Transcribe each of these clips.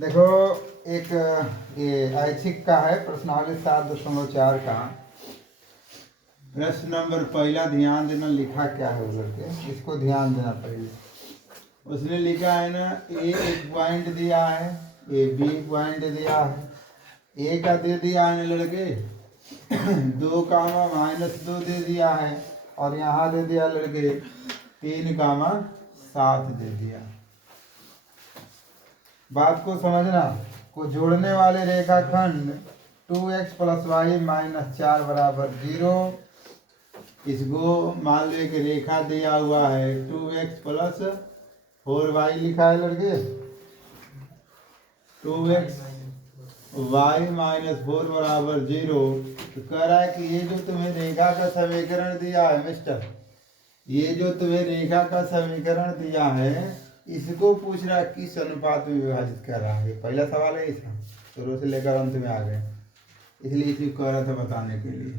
देखो एक ये ऐच्छिक का है प्रश्नावली 7.4 का प्रश्न नंबर पहला ध्यान देना, लिखा क्या है उधर के, इसको ध्यान देना पड़ेगा। उसने लिखा है ना, ए एक पॉइंट दिया है, ए बी पॉइंट दिया है, ए का दे दिया है ना लड़के 2, -2 दे दिया है, और यहाँ दे दिया लड़के 3, 7 दे दिया। बात को समझना, को जोड़ने वाले रेखाखंड 2x + y - 4 = 0। इसको मान लो एक रेखा दिया हुआ है 2x + 4y लिखा है लड़के, 2x y - 4 = 0। तो कह रहा है कि ये जो तुम्हें रेखा का समीकरण दिया है मिस्टर, ये जो तुम्हें रेखा का समीकरण दिया है, इसको पूछ रहा है किस अनुपात में विभाजित कर रहा है। पहला सवाल है इसका, शुरू से लेकर अंत में आ गए, इसलिए इसी को कह रहा था बताने के लिए।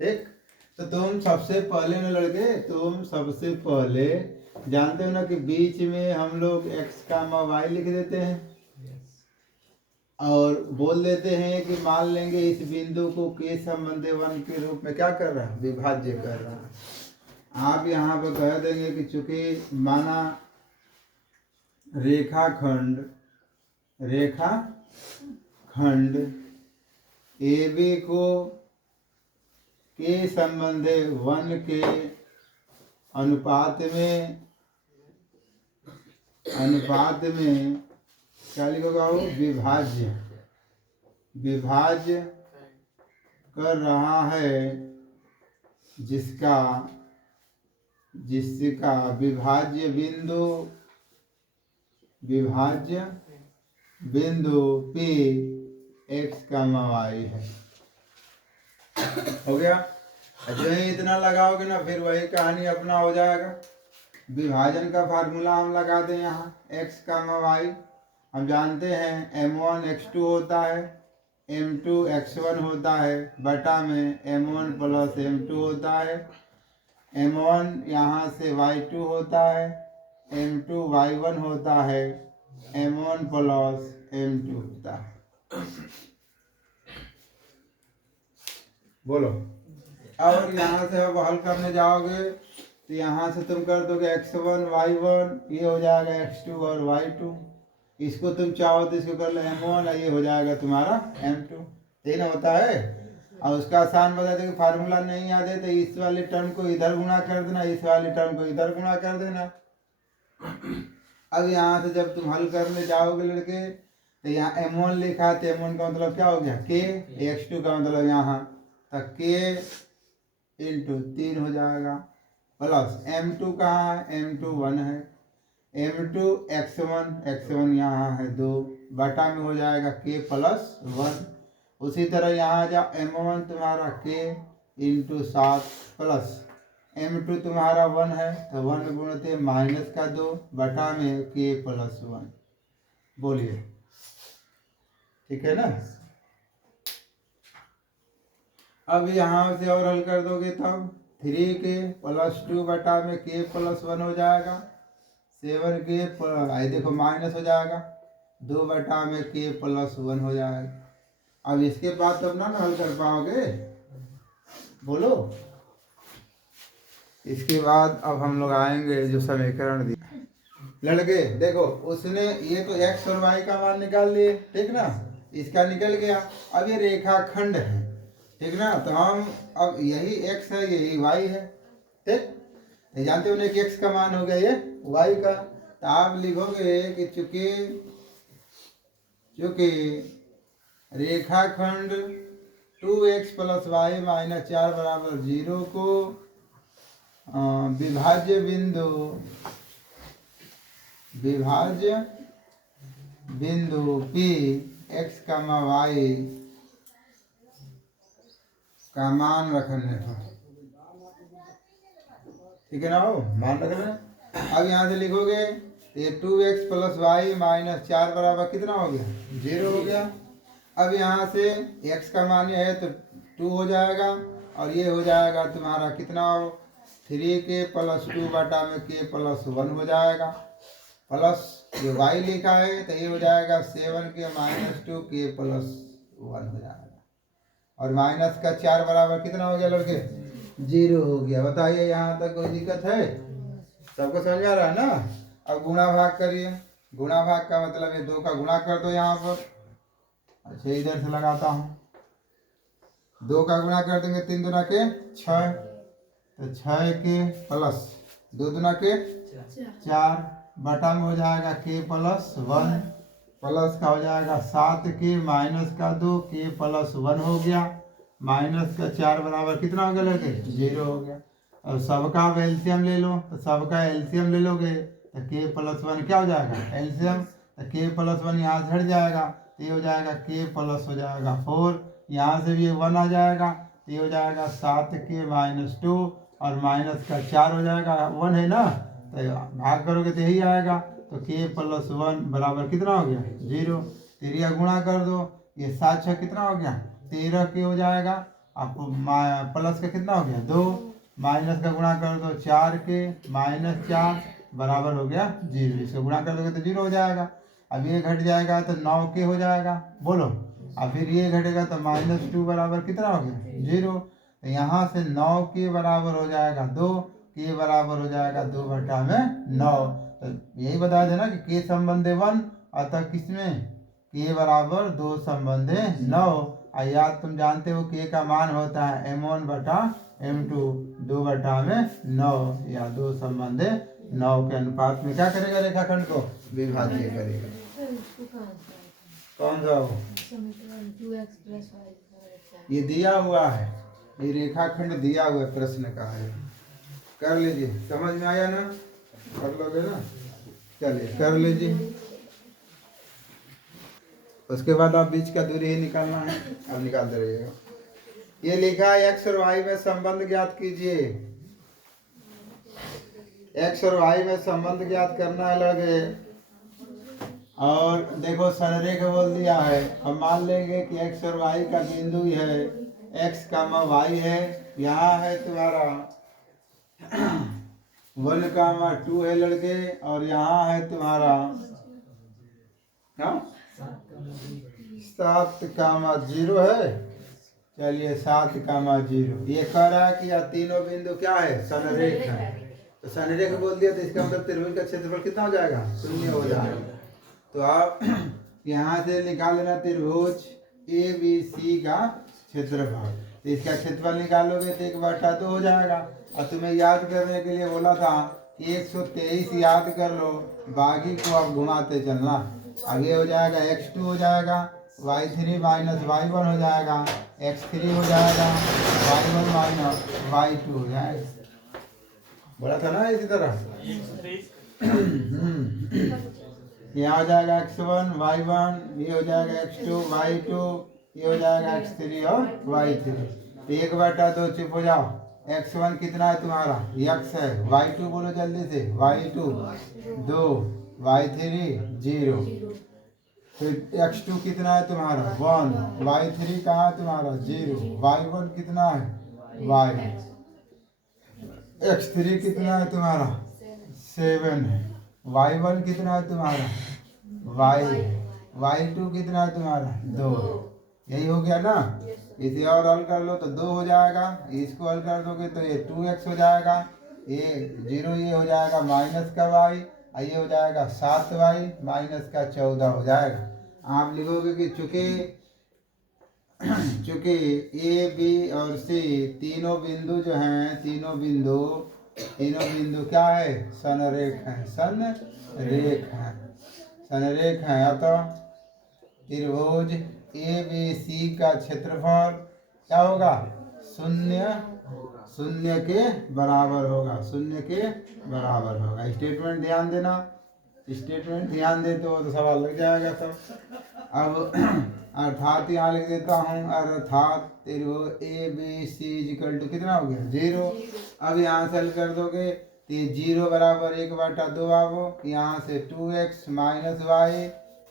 ठीक, तो तुम सबसे पहले ना लड़के, तुम सबसे पहले जानते हो ना कि बीच में हम लोग x, y लिख देते हैं और बोल देते हैं कि मान लेंगे इस बिंदु को के संबंधी 1 के रूप में क्या कर रहा है, विभाज्य कर रहा है। आप यहाँ पर कह देंगे कि चूंकि माना रेखाखंड AB को के संबंधी 1 के अनुपात में क्या लिखोगा वो, विभाज्य कर रहा है, जिसका विभाज्य बिंदु P x, y है। हो गया। जो ही इतना लगाओगे ना, फिर वही कहानी अपना हो जाएगा। विभाजन का फार्मूला हम लगा दें यहाँ, x, y हम जानते हैं m1 x2 होता है, m2 x1 होता है, बटा में m1 + m2 होता है, m1 यहाँ से y2 होता है, m2 y1 होता है, m1 + m2 होता है। बोलो। और यहाँ से अब हल करने जाओगे तो यहाँ से तुम कर दोगे x1 y1, ये हो जाएगा x2 और y2। इसको तुम चाहो तो इसको कर लो m1, ये हो जाएगा तुम्हारा m2। यही ना होता है। और उसका आसान बता दो कि फार्मूला नहीं याद है तो इस वाले टर्म को इधर गुणा कर देना, इस वाले टर्म को इधर गुणा कर देना। अब यहाँ से जब तुम हल करने जाओगे लड़के तो यहाँ m1 लिखा है, तो m1 का मतलब क्या हो गया k, x2 का मतलब यहाँ तक k × 3 हो जाएगा, प्लस m2 कहाँ है, m2 1 है, m2 x1 यहाँ है 2, बटा में हो जाएगा k + 1। उसी तरह यहाँ जा m1 तुम्हारा k × 7 प्लस m2 तुम्हारा 1 है, तो 1 गुणित -2 बटा में k + 1। बोलिए, ठीक है ना। अब यहाँ से और हल कर दोगे तब 3k + 2 बटा में k + 1 हो जाएगा, 7k आई देखो माइनस हो जाएगा, 2 बटा में k + 1 हो जाएगा। अब इसके बाद तब ना हल कर पाओगे, बोलो। इसके बाद अब हम लोग आएंगे जो समीकरण दिया लड़के, देखो उसने ये तो x और y का मान निकाल लिए, ठीक ना, इसका निकल गया। अब ये रेखाखंड है, ठीक ना, तो हम अब यही x है यही y है, ठीक। जानते हो ना कि x का मान हो गया ये y का, तो आप लिखोगे कि चूंकि रेखाखंड 2x + y - 4 = 0 को विभाज्य बिंदु P x, y का मान रखने पर, ठीक है ना, हो मान रखना। अब यहाँ से लिखोगे ये 2x + y - 4 बराबर कितना हो गया, 0 हो गया। अब यहाँ से x का मान ये है तो 2 हो जाएगा, और ये हो जाएगा तुम्हारा कितना, 3k + 2 बटा में k + 1 हो जाएगा, प्लस ये y लिखा है तो ये हो जाएगा 7k - 2k + 1 हो जाएगा। और माइनस का 4 बराबर कितना हो गया लड़के? 0 हो गया। बताइए यहाँ तक कोई दिक्कत है? सबको समझ आ रहा है ना? अब गुणा भाग करिए। गुणा भाग का मतलब ये 2 का गुणा कर दो यहाँ पर। अच्छा इधर से लगाता हूँ। 2 का गुणा कर देंगे 3 दूना के 6, तो 6k प्लस 2 दूना के 4 बटा में हो जाएगा k + 1 प्लस का हो जाएगा 7k माइनस का 2 k + 1 हो गया। माइनस का 4 बराबर कितना हो गया लड़के? 0 हो गया। और सबका अब एलसीएम ले लो, तो सबका एलसीएम ले लोगे तो k + 1 क्या हो जाएगा? एलसीएम। तो k + 1 यहाँ से हट जाएगा तो ये हो जाएगा k प्लस हो जाएगा 4। यहाँ से भी 1 आ जाएगा तो ये हो जाएगा 7k - 2 और माइनस का 4 हो जाएगा 1 है ना, तो भाग करोगे तो यही आएगा। तो k + 1 बराबर कितना हो गया? 0। 3 का गुणा कर दो, ये 7 6 कितना हो गया? 13k हो जाएगा। आपको प्लस का कितना हो गया? 2। माइनस का गुणा कर दो 4k - 4 बराबर हो गया 0। इसको गुणा कर दोगे तो 0 हो जाएगा। अब ये घट जाएगा तो 9k हो जाएगा। बोलो। अब फिर ये घटेगा तो -2 बराबर कितना हो गया? 0। तो यहाँ से 9k बराबर हो जाएगा 2, k बराबर हो जाएगा 2/9। तो यही बता देना कि k संबंधे 1, अतः किसमें k बराबर 2 संबंधे 9। और याद तुम जानते हो k का मान होता है m1/m2 2/9 या 2 संबंधे 9 के अनुपात में क्या करेगा? रेखाखंड को विभाज्य करेगा। कौन सा हो? ये दिया हुआ है, ये रेखाखंड दिया हुआ प्रश्न का है। कर लीजिए। समझ में आया ना? कर लोगे ना? चलिए कर लीजिए। उसके बाद आप बीच का दूरी ही निकालना है, अब निकालते रहिएगा। ये लिखा है x और y में संबंध ज्ञात कीजिए। x और y में संबंध ज्ञात करना अलग है। और देखो संरेख बोल दिया है। अब मान लेंगे कि x और y का बिंदु है, x, y है। यहाँ है तुम्हारा 1, 2 है लड़के, और यहाँ है तुम्हारा 7, 0 है। चलिए 7, 0। ये कह रहा है कि यह तीनों बिंदु क्या है? संरेख है। तो संरेख बोल दिया तो इसका मतलब त्रिभुज का क्षेत्रफल कितना हो जाएगा? 0 हो जाएगा। तो आप यहाँ से निकाल लेना त्रिभुज ABC का क्षेत्रफल। तो इसका क्षेत्रफल निकालोगे तो 1/2 हो जाएगा। और तुम्हें याद करने के लिए बोला था कि 123 याद कर लो, बाकी को आप घुमाते चलना। आगे हो जाएगा x2 हो जाएगा, y3 - y1 हो जाएगा, x3 हो जाएगा, y1 - y2 हो जाएगा। बोला था ना इसी तरह। यहाँ हो जाएगा x1 y1, ये हो जाएगा x2 y2, ये हो जाएगा x3 और y3। तो 1/2 चुप हो जाओ। x1 कितना है तुम्हारा? x है। y2 बोलो जल्दी से। y2 2, y3 0। फिर x2 कितना है तुम्हारा? 1, y3 कहाँ है तुम्हारा? 0, y1 कितना है? y, x3 कितना है तुम्हारा? 7 है। y1 कितना है तुम्हारा? y, y2 कितना है तुम्हारा? 2। यही हो गया ना? इसे और हल कर लो तो 2 हो जाएगा। इसको हल कर दोगे तो ये 2x हो जाएगा, ये 0 ये हो जाएगा माइनस का y, और ये हो जाएगा 7y माइनस का 14 हो जाएगा। आप लिखोगे कि चूंकि ए बी और सी तीनों बिंदु जो हैं, तीनों बिंदु क्या है? संरेख हैं। संरेख हैं। अतः त्रिभुज ABC का क्षेत्रफल क्या होगा? 0 के बराबर होगा। 0 के बराबर होगा। स्टेटमेंट ध्यान देना। स्टेटमेंट ध्यान देते हो तो सवाल लग जाएगा सब। अब अर्थात यहाँ लिख देता हूँ, अर्थात त्रिभुज ABC = कितना हो गया? 0। अब यहाँ से हल कर दोगे तो ये 0 बराबर 1/2 आओ। यहाँ से 2x - y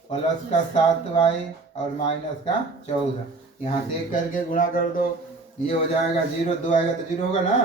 प्लस का 7y और माइनस का 14। यहाँ से एक करके गुणा कर दो, ये हो जाएगा 0, 2 आएगा तो 0 होगा ना।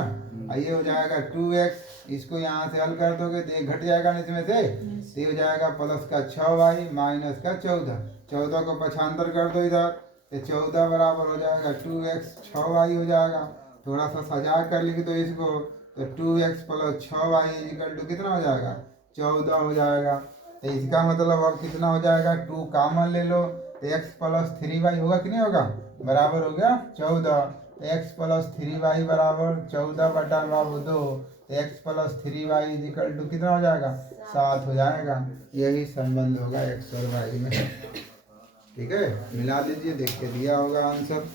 ये हो जाएगा 2x, इसको यहाँ से हल कर दोगे तो एक घट जाएगा ना इसमें से, तो ये हो जाएगा प्लस का 6y माइनस का 14, 14 को पक्षांतर कर दो इधर, तो 14 बराबर हो जाएगा 2x, 6y हो जाएगा। थोड़ा सा सजा कर लिख दो इसको, तो 2x plus 6y equal to कितना हो जाएगा, 14 हो जाएगा। तो इसका मतलब अब कितना हो जाएगा, 2 कॉमन ले लो, तो x प्लस 3y होगा कि नहीं होगा, बराबर हो गया 14। x प्लस 3y बराबर 14/2, x plus 3y equal to कितना हो जाएगा, 7 हो जाएगा। यही संबंध होगा x और y में। ठीक है, मिला लीजिए, देख के दिया होगा आंसर।